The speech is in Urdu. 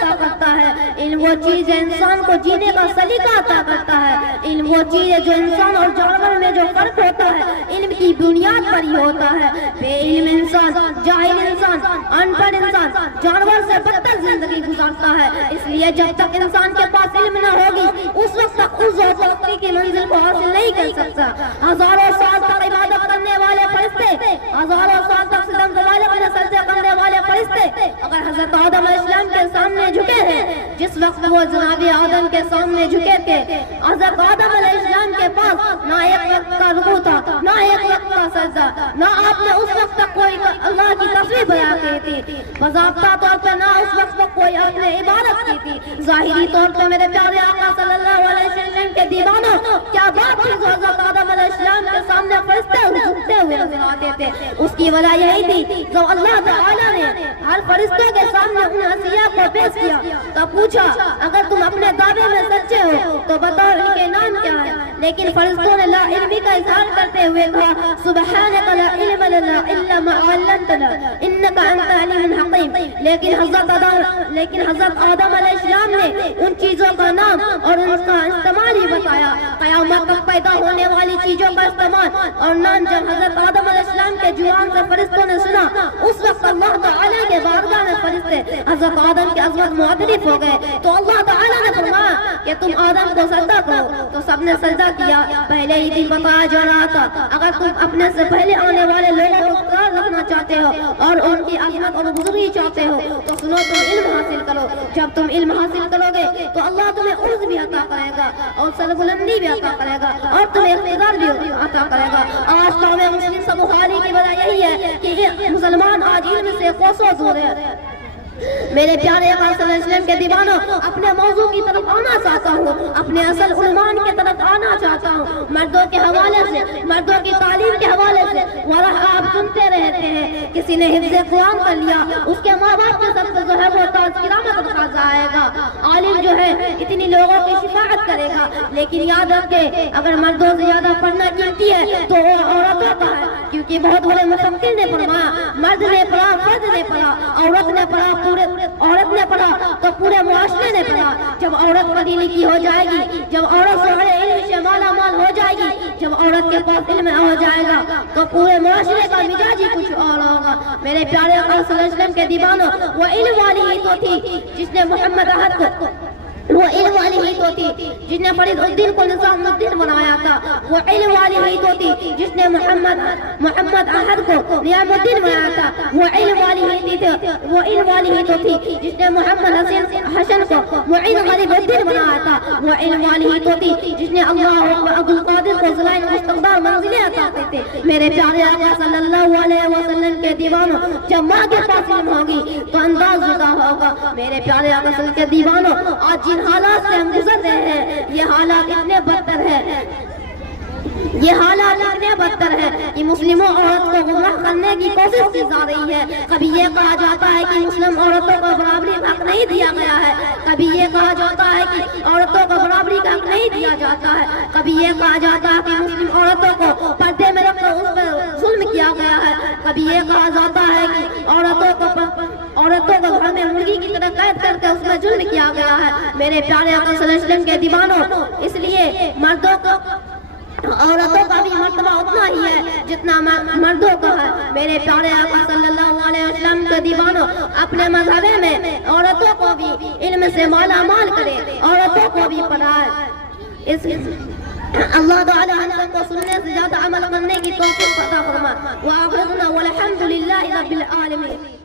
عطا کرتا ہے، علم وہ چیز ہے انسان کو جینے کا سلیقہ عطا کرتا ہے، علم وہ چیز ہے جو انسان اور جانور میں جو فرق ہوتا ہے علم کی بنیاد پر ہی ہوتا ہے۔ بے علم انسان، جاہل انسان، ان پڑھ انسان جانور سے بدتر زندگی گزارتا ہے۔ اس لیے جب تک انسان کے پاس علم نہ ہوگی اس وقت تک اس ترقی کی منزل کو حاصل نہیں کر سکتا۔ ہزاروں سال تک عبادت کرنے والے فرشتے، ہزاروں سال تک ستم والے اپنے سجدے کرنے والے فرشتے اگر حضرت آدم علیہ السلام کے سامنے جھکے ہیں، جس وقت وہ جناب آدم کے سامنے جھکے تھے، حضرت آدم علیہ السلام کے پاس نہ ایک وقت کا رکوع تھا، نہ ایک وقت کا سجدہ، نہ آپ نے اس وقت تک کوئی اللہ کی تصویر بیان کی تھی، باضابطہ طور پہ نہ اس وقت تک کوئی آپ نے عبادت کی تھی۔ ظاہری طور پہ میرے پیارے آقا صلی اللہ علیہ وسلم کے دیوانوں کیا بات تھی جو حضرت آدم علیہ السلام کے سامنے فرشتے جھکتے ہوئے نظر آتے تھے؟ اس کی وجہ یہی تھی جو اللہ تعالیٰ نے ہر فرشتے کے سامنے ان انبیاء کو پیش کیا تو پوچھا اگر تم اپنے دعوے میں سچے ہو تو بتاؤ ان کے نام کیا ہے، لیکن فرشتوں نے لا علمی کا اظہار کرتے ہوئے کہا سبحانک لا علم لنا الا ما علمتنا انک انت علیم حکیم۔ لیکن حضرت آدم علیہ السلام نے ان چیزوں کا نام اور ان کا استعمال ہی بتایا۔ قیامت تک پیدا ہونے والی چیزوں کا استعمال اور نام جب حضرت آدم علیہ السلام کے زبان سے فرشتوں نے سنا اس وقت اللہ تعالیٰ کے بارگاہ میں فرشتے حضرت آدم کی عظمت معترف ہو گئے تو اللہ تعالیٰ نے فرمایا کہ تم آدم کو سجدہ کرو تو سب نے سجدہ کیا۔ پہلے ہی دن بتایا جا رہا تھا اگر تم اپنے سے پہلے آنے والے لوگوں کو قرار رکھنا چاہتے ہو اور ان کی عظمت اور بزرگی چاہتے ہو تو سنو تم علم حاصل کرو۔ جب تم علم حاصل کرو گے تو اللہ تمہیں عرض بھی عطا کرے گا اور سربلندی بھی عطا کرے گا اور تمہیں اقتدار بھی عطا کرے گا۔ آج قوم مسلم سے بخاری کی وجہ یہی ہے کہ مسلمان آج علم سے کوسوں دور ہے۔ میرے پیارے آقا صلی اللہ علیہ وسلم کے دیوانوں اپنے موضوع کی طرف آنا چاہتا ہوں، اپنے اصل عنوان کی طرف آنا چاہتا ہوں۔ مردوں کے حوالے سے، مردوں کی تعلیم کے حوالے سے ورہ آپ سنتے رہتے ہیں کسی نے حفظ قرآن کر لیا اس کے ماں باپ کے سب سے جو ہے وہ تاج کرامت رکھا جائے گا، عالم جو ہے اتنی لوگوں کی شفاعت کرے گا، لیکن یاد رکھے اگر مردوں سے زیادہ پڑھنا قیمتی ہے تو وہ عورتوں کا ہے، کیونکہ بہت بڑے مفکر نے فرمایا مرد نے پڑھا، فرد نے پڑھا، عورت نے پڑھا، عورت نے پڑھا تو پورے معاشرے نے پڑھا۔ جب عورت پڑھی لکھی ہو جائے گی، جب عورت سے علم سے مالا مال ہو جائے گی، جب عورت کے پاس علم ہو جائے گا تو پورے معاشرے کا مزاج ہی کچھ اور ہوگا۔ میرے پیارے آقا صلی اللہ علیہ وسلم کے دیوانوں وہ علم والی ہی تو تھی جس نے محمد احد کو، وہ علم والی ہی تو تھی جس نے فرید الدین کو نظام الدین بنایا تھا، وہ علم والی ہی تو تھی جس نے محمد احد کو نظام الدین بنایا تھا، وہ علم والی ہی تھی، وہ علم والی ہی تو تھی جس نے محمد حسن کو معین غریب الدین بنایا تھا، وہ علم والی ہی تو تھی جس نے اللہ عبد القادر کو ذلائل مستقدار منزلیں عطا کی تھی۔ میرے پیارے آقا صلی اللہ علیہ وسلم کے دیوانوں جب ماں کے پاس علم ہوگی تو انداز جدا ہوگا۔ میرے پیارے آقا صلی اللہ کے دیوانوں آج جن حالات سے ہم گزر رہے ہیں یہ حالات اتنے بدتر ہے، یہ حالات اتنے بدتر ہے کہ مسلموں عورت کو گمراہ کرنے کی کوشش کی جا رہی ہے۔ کبھی یہ کہا جاتا ہے کہ مسلم عورتوں کو برابری کا حق نہیں دیا گیا ہے، کبھی یہ کہا جاتا ہے کہ عورتوں کو برابری کا حق نہیں دیا جاتا ہے، کبھی یہ کہا جاتا ہے کہ مسلم عورتوں کو پردے میں رکھ کر اس پر ظلم کیا گیا ہے، کبھی یہ کہا جاتا ہے کہ عورتوں کو گھر میں مرغی کی طرح قید کر کے اس میں ظلم کیا گیا ہے۔ میرے پیارے آقا صلی اللہ علیہ وسلم کے دیوانوں اس لیے مردوں کو، عورتوں کا بھی مرتبہ اتنا ہی ہے جتنا مردوں کا ہے۔ میرے پیارے آقا صلی اللہ علیہ وسلم کے دیوانوں اپنے مذہب میں عورتوں کو بھی علم سے مالا مال کرے، عورتوں کو بھی پڑھائے۔ اللہ تعالی ہم سب کو سننے سے زیادہ عمل کرنے کی توفیق عطا فرمائے۔ وآخرنا والحمد للہ رب العالمین۔